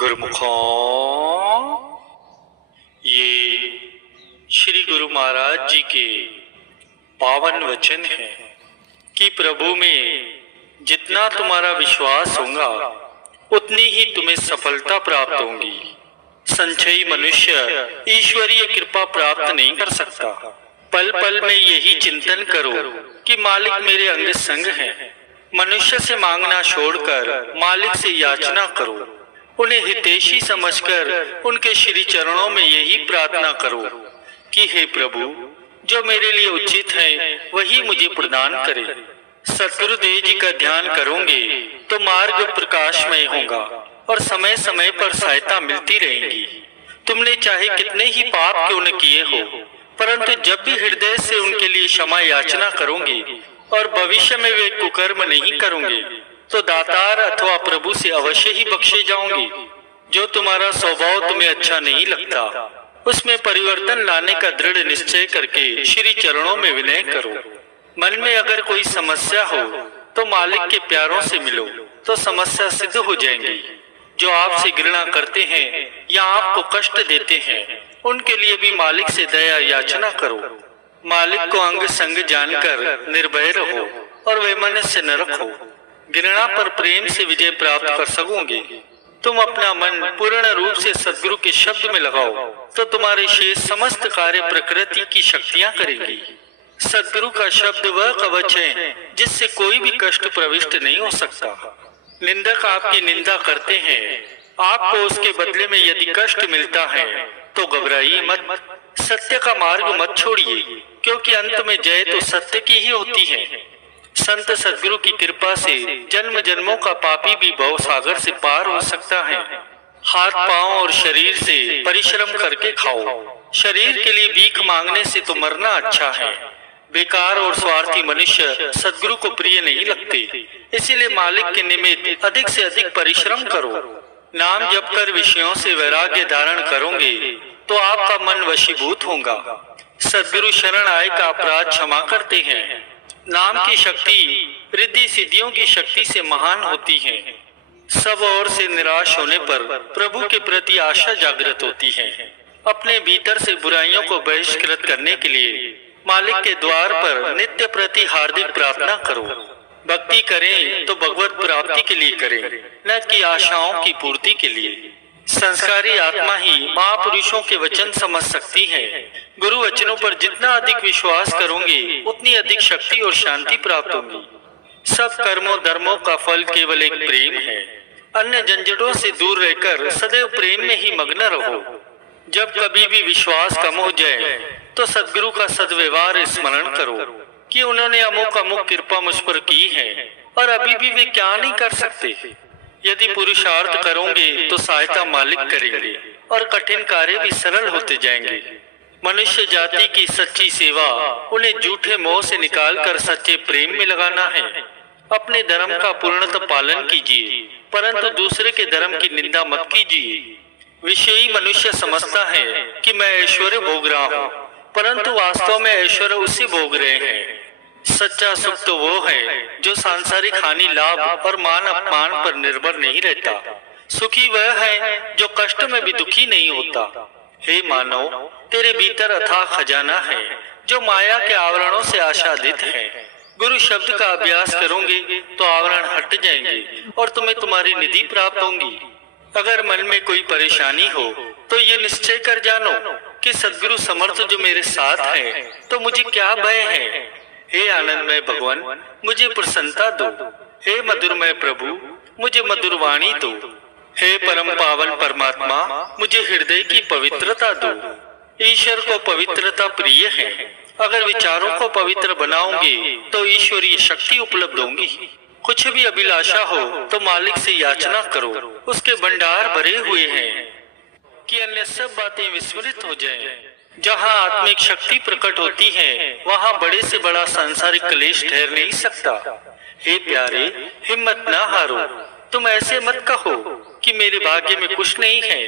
गुरुमुखों, ये श्री गुरु महाराज जी के पावन वचन है कि प्रभु में जितना तुम्हारा विश्वास होगा उतनी ही तुम्हें सफलता प्राप्त होगी। संचयी मनुष्य ईश्वरीय कृपा प्राप्त नहीं कर सकता। पल पल में यही चिंतन करो कि मालिक मेरे अंग संग है। मनुष्य से मांगना छोड़कर मालिक से याचना करो। उन्हें हितैषी समझकर उनके श्री चरणों में यही प्रार्थना करो कि हे प्रभु, जो मेरे लिए उचित है वही मुझे प्रदान करे। सतगुरुदेव जी का ध्यान करोगे तो मार्ग प्रकाशमय होगा और समय समय पर सहायता मिलती रहेगी। तुमने चाहे कितने ही पाप क्यों न किए हो, परंतु जब भी हृदय से उनके लिए क्षमा याचना करोगे और भविष्य में वे कुकर्म नहीं करोगे तो दातार अथवा प्रभु से अवश्य ही बख्शे जाओगे। जो तुम्हारा स्वभाव तुम्हें अच्छा नहीं लगता उसमें परिवर्तन लाने का दृढ़ निश्चय करके श्री चरणों में विनय करो। मन में अगर कोई समस्या हो तो मालिक के प्यारों से मिलो तो समस्या सिद्ध हो जाएंगी। जो आपसे घृणा करते हैं या आपको कष्ट देते हैं उनके लिए भी मालिक से दया याचना करो। मालिक को अंग संग जानकर निर्भय रहो और वैमनस्य न रखो। घृणा पर प्रेम से विजय प्राप्त कर सकोगे। तुम अपना मन पूर्ण रूप से सद्गुरु के शब्द में लगाओ तो तुम्हारे शेष समस्त कार्य प्रकृति की शक्तियां करेंगी। सद्गुरु का शब्द वह कवच है जिससे कोई भी कष्ट प्रविष्ट नहीं हो सकता। निंदक आपकी निंदा करते हैं, आपको उसके बदले में यदि कष्ट मिलता है तो घबराइए मत। सत्य का मार्ग मत छोड़िए, क्योंकि अंत में जय तो सत्य की ही होती है। संत सद्गुरु की कृपा से जन्म जन्मों का पापी भी भव सागर से पार हो सकता है। हाथ पांव और शरीर से परिश्रम करके खाओ। शरीर के लिए भीख मांगने से तो मरना अच्छा है। बेकार और स्वार्थी मनुष्य सद्गुरु को प्रिय नहीं लगते। इसीलिए मालिक के निमित्त अधिक से अधिक परिश्रम करो। नाम जप कर विषयों से वैराग्य धारण करोगे तो आपका मन वशीभूत होगा। सद्गुरु शरण आए का अपराध क्षमा करते हैं। नाम की शक्ति रिद्धि सिद्धियों की शक्ति से महान होती है। सब ओर से निराश होने पर प्रभु के प्रति आशा जागृत होती है। अपने भीतर से बुराइयों को बहिष्कृत करने के लिए मालिक के द्वार पर नित्य प्रति हार्दिक प्रार्थना करो। भक्ति करें तो भगवत प्राप्ति के लिए करें, न कि आशाओं की पूर्ति के लिए। संस्कारी आत्मा ही महापुरुषों के वचन समझ सकती है। गुरु वचनों पर जितना अधिक विश्वास करोगे उतनी अधिक शक्ति और शांति प्राप्त होगी। सब कर्मों धर्मों का फल केवल एक प्रेम है। अन्य झंझटों से दूर रहकर सदैव प्रेम में ही मग्न रहो। जब कभी भी विश्वास कम हो जाए तो सद्गुरु का सद्व्यवहार स्मरण करो कि उन्होंने अमुक अमुक कृपा मुझ पर की है और अभी भी वे क्या नहीं कर सकते। यदि पुरुषार्थ करोगे तो सहायता मालिक करेंगे और कठिन कार्य भी सरल होते जाएंगे। मनुष्य जाति की सच्ची सेवा उन्हें झूठे मोह से निकालकर सच्चे प्रेम में लगाना है। अपने धर्म का पूर्णतः पालन कीजिए, परंतु दूसरे के धर्म की निंदा मत कीजिए। विषयी मनुष्य समझता है कि मैं ऐश्वर्य भोग रहा हूँ, परंतु वास्तव में ऐश्वर्य उसे भोग रहे हैं। सच्चा सुख तो वो है जो सांसारिक हानि लाभ और मान अपमान पर निर्भर नहीं रहता। सुखी वह है जो कष्ट में भी दुखी नहीं होता। हे मानव, तेरे भीतर अथाह खजाना है जो माया के आवरणों से आच्छादित है। गुरु शब्द का अभ्यास करोगे तो आवरण हट जाएंगे और तुम्हें तुम्हारी निधि प्राप्त होंगी। अगर मन में कोई परेशानी हो तो ये निश्चय कर जानो कि सद्गुरु समर्थ जो मेरे साथ है तो मुझे क्या भय है। हे आनंदमय भगवान, मुझे प्रसन्नता दो। हे मधुरमय प्रभु, मुझे मधुर वाणी दो। हे परम पावन परमात्मा, मुझे हृदय की पवित्रता दो। ईश्वर को पवित्रता प्रिय है। अगर विचारों को पवित्र बनाओगे तो ईश्वरीय शक्ति उपलब्ध होगी। कुछ भी अभिलाषा हो तो मालिक से याचना करो, उसके भंडार भरे हुए हैं कि अन्य सब बातें विस्मृत हो जाएं। जहाँ आत्मिक शक्ति प्रकट होती है वहाँ बड़े से बड़ा सांसारिक क्लेश ठहर नहीं सकता। हे प्यारे, हिम्मत न हारो। तुम ऐसे मत कहो कि मेरे भाग्य में कुछ नहीं है।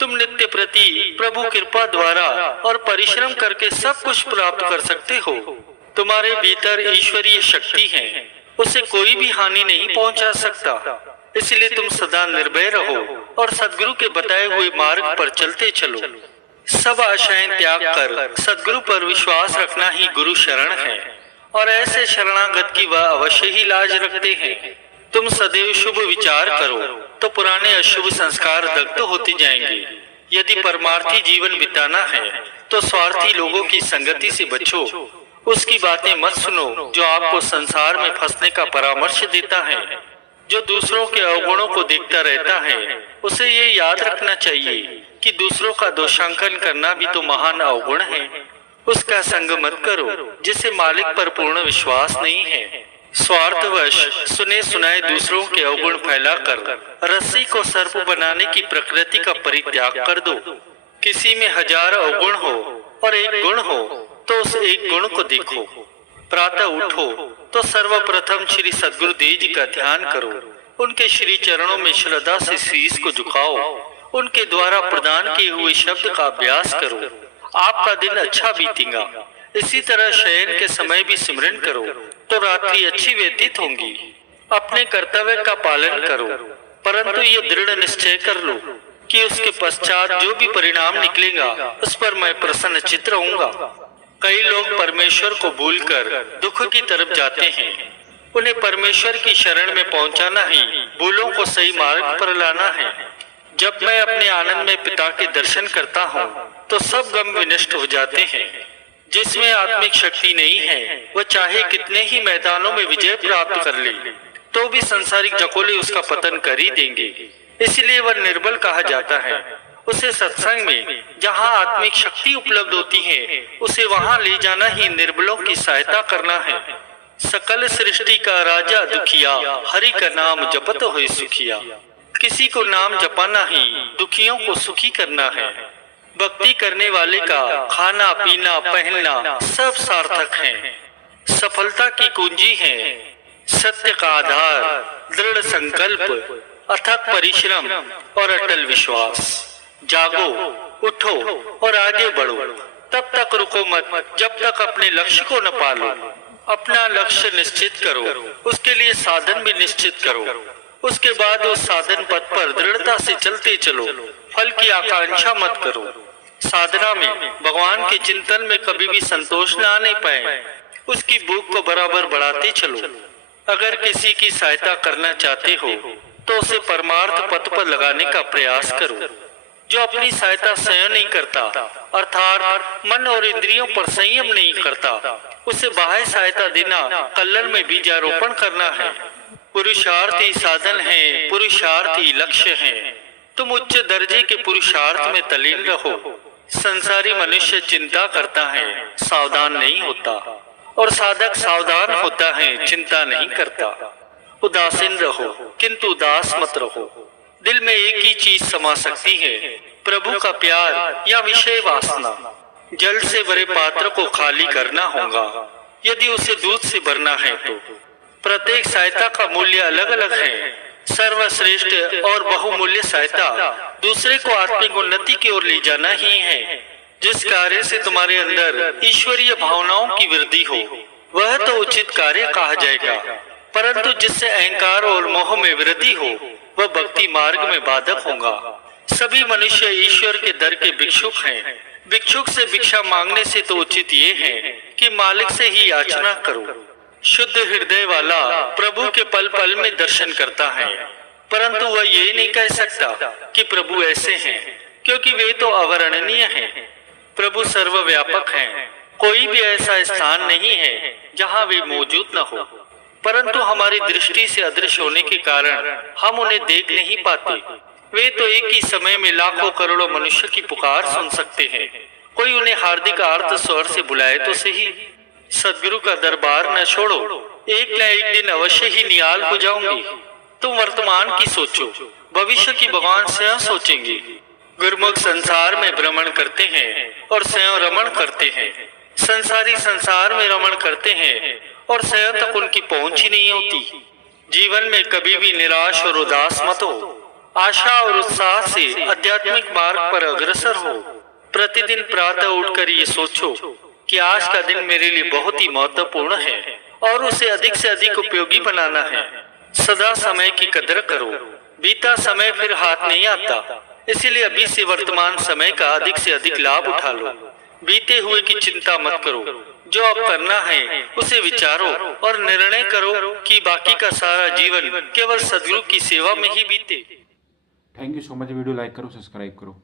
तुम नित्य प्रति प्रभु कृपा द्वारा और परिश्रम करके सब कुछ प्राप्त कर सकते हो। तुम्हारे भीतर ईश्वरीय शक्ति है, उसे कोई भी हानि नहीं पहुंचा सकता। इसलिए तुम सदा निर्भय रहो और सद्गुरु के बताए हुए मार्ग पर चलते चलो। सब आशाएं त्याग कर सद्गुरु पर विश्वास रखना ही गुरु शरण है और ऐसे शरणागत की वह अवश्य ही लाज रखते हैं। तुम सदैव शुभ विचार करो तो पुराने अशुभ संस्कार दग्ध होते जाएंगे। यदि परमार्थी जीवन बिताना है तो स्वार्थी लोगों की संगति से बचो। उसकी बातें मत सुनो जो आपको संसार में फंसने का परामर्श देता है। जो दूसरों के अवगुणों को देखता रहता है उसे ये याद रखना चाहिए कि दूसरों का दोषांकन करना भी तो महान अवगुण है। उसका संग मत करो जिसे मालिक पर पूर्ण विश्वास नहीं है। स्वार्थवश सुने सुनाए दूसरों के अवगुण फैलाकर रस्सी को सर्प बनाने की प्रकृति का परित्याग कर दो। किसी में 1000 अवगुण हो और एक गुण हो तो उस एक गुण को देखो। प्रातः उठो तो सर्वप्रथम श्री सद्गुरुदेव जी का ध्यान करो। उनके श्री चरणों में श्रद्धा से शीश को झुकाओ। उनके द्वारा प्रदान किए हुए शब्द का अभ्यास करो। आपका दिन अच्छा बीतेगा। इसी तरह शयन के समय भी सिमरन करो तो रात्रि अच्छी व्यतीत होंगी। अपने कर्तव्य का पालन करो, परंतु ये दृढ़ निश्चय कर लो कि उसके पश्चात जो भी परिणाम निकलेगा उस पर मैं प्रसन्न चित्त रहूंगा। कई लोग परमेश्वर को भूलकर दुख की तरफ जाते हैं। उन्हें परमेश्वर की शरण में पहुंचाना ही भूलों को सही मार्ग पर लाना है। जब मैं अपने आनंद में पिता के दर्शन करता हूँ तो सब गम विनष्ट हो जाते हैं। जिसमें आत्मिक शक्ति नहीं है वह चाहे कितने ही मैदानों में विजय प्राप्त कर ले तो भी संसारिक जकोले उसका पतन कर ही देंगे। इसलिए वह निर्बल कहा जाता है। उसे सत्संग में जहाँ आत्मिक शक्ति उपलब्ध होती है उसे वहाँ ले जाना ही निर्बलों की सहायता करना है। सकल सृष्टि का राजा दुखिया, हरि का नाम जपत होए सुखिया। किसी को नाम जपाना ही दुखियों को सुखी करना है। भक्ति करने वाले का खाना पीना पहनना सब सार्थक है। सफलता की कुंजी है सत्य का आधार, दृढ़ संकल्प, अथक परिश्रम और अटल विश्वास। जागो, उठो और आगे बढ़ो। तब तक रुको मत जब तक अपने लक्ष्य को न पालो। अपना लक्ष्य निश्चित करो, उसके लिए साधन भी निश्चित करो। उसके बाद उस साधन पथ पर दृढ़ता से चलते चलो। फल की आकांक्षा मत करो। साधना में भगवान के चिंतन में कभी भी संतोष न आने पाए। उसकी भूख को बराबर बढ़ाते चलो। अगर किसी की सहायता करना चाहते हो तो उसे परमार्थ पथ पर लगाने का प्रयास करो। जो अपनी सहायता स्वयं नहीं करता अर्थात मन और इंद्रियों पर संयम नहीं करता उसे बाह्य सहायता देना कल्लर में बीजारोपण करना है। पुरुषार्थ ही साधन है, पुरुषार्थ ही लक्ष्य है। तुम उच्च दर्जे के पुरुषार्थ में तल्लीन रहो। संसारी मनुष्य चिंता करता है, सावधान नहीं होता, और साधक सावधान होता है, चिंता नहीं करता। उदासीन रहो किंतु उदास मत रहो। दिल में एक ही चीज समा सकती है, प्रभु का प्यार या विषय वासना। जल से भरे पात्र को खाली करना होगा यदि उसे दूध से भरना है तो। प्रत्येक सहायता का मूल्य अलग अलग है। सर्वश्रेष्ठ और बहुमूल्य सहायता दूसरे को आत्मिक उन्नति की ओर ले जाना ही है। जिस कार्य से तुम्हारे अंदर ईश्वरीय भावनाओं की वृद्धि हो वह तो उचित कार्य कहा जाएगा, परंतु जिससे अहंकार और मोह में वृद्धि हो वह भक्ति मार्ग में बाधक होगा। सभी मनुष्य ईश्वर के दर के भिक्षुक हैं। भिक्षुक से भिक्षा मांगने से तो उचित ये है कि मालिक से ही याचना करो। शुद्ध हृदय वाला प्रभु के पल पल में दर्शन करता है, परंतु वह ये नहीं कह सकता कि प्रभु ऐसे हैं, क्योंकि वे तो अवर्णनीय हैं। प्रभु सर्वव्यापक हैं। कोई भी ऐसा स्थान नहीं है जहाँ वे मौजूद न हो, परंतु हमारी दृष्टि से अदृश्य होने के कारण हम उन्हें देख नहीं पाते। वे तो एक ही समय में लाखों करोड़ों मनुष्य की पुकार सुन सकते हैं। कोई उन्हें हार्दिक आर्त स्वर से बुलाए तो सही। सदगुरु का दरबार न छोड़ो, एक न एक दिन अवश्य ही निहाल हो जाओगे। तुम वर्तमान की सोचो, भविष्य की भगवान स्वयं सोचेंगे। गुरुमुख संसार में भ्रमण करते हैं और स्वयं रमण करते हैं। संसारी संसार में रमण करते हैं और स्वयं तक उनकी पहुंच ही नहीं होती। जीवन में कभी भी निराश और उदास मत हो। आशा और उत्साह से आध्यात्मिक मार्ग पर अग्रसर हो। प्रतिदिन प्रातः उठकर ये सोचो कि आज का दिन मेरे लिए बहुत ही महत्वपूर्ण है और उसे अधिक से अधिक उपयोगी बनाना है। सदा समय की कदर करो, बीता समय फिर हाथ नहीं आता। इसीलिए अभी से वर्तमान समय का अधिक से अधिक लाभ उठा लो। बीते हुए की चिंता मत करो, जो अब करना है उसे विचारो और निर्णय करो कि बाकी का सारा जीवन केवल सदगुरु की सेवा में ही बीते। Thank you so much. Video like करो, सब्सक्राइब करो।